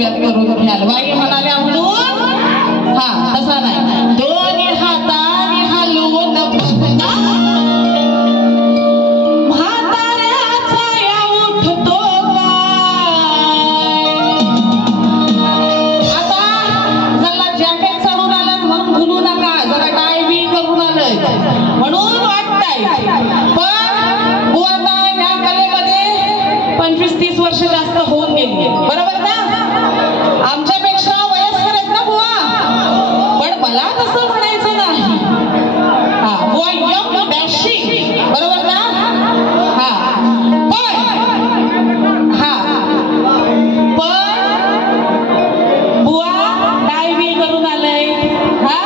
फुगव्यात करून घ्याल. बाई म्हणाल्या म्हणून हा तसा नाही. दोन्ही हाताने हलवून बघना म्हाताऱ्याचा या उठतो काय. आता जरा जॅकेट चढून आलं म्हणून भुलू नका, जरा टाय बी करून आलं म्हणून वाटतंय. पण बुवा ह्या कलेमध्ये 25-30 वर्ष जास्त होऊन गेली, बरोबर ना. आमच्यापेक्षा वयस्कर आहेत ना बुवा, पण मला तसं म्हणायचं नाही. हा बुवा यंग डॅशिंग, बरोबर ना. हा पण बुवा टाय बी करून आलंय. हा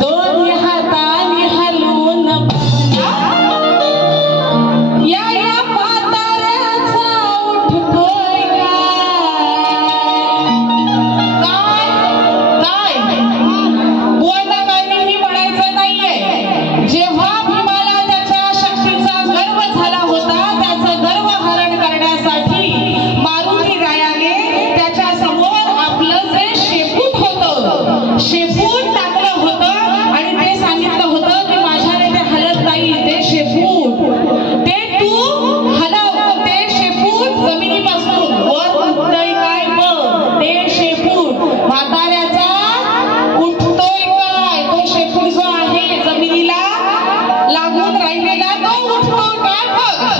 दोन्ही हाताने हलवून बघना या या म्हाताऱ्याचा उठतोय काय. काय बुवांना काहीही म्हणायचं नाहीये. जेव्हा भीमाला त्याच्या शक्तीचा गर्व झाला होता, त्याचं गर्व हरण करण्यासाठी मारुती रायाने त्याच्या समोर आपलं जे शेपूट होतं, शेपूट टाकलं होतं आणि ते सांगितलं होतं की माझ्याने ते हलत नाही, ते शेपूट ते तू हलव. ते शेपूट जमिनीपासून वर उठतंय काय बघ. ते शेपूट म्हाताऱ्याचा उठतोय काय. तो शेपूट जो आहे जमिनीला लागून राहिलेला तो उठतोय काय बघ.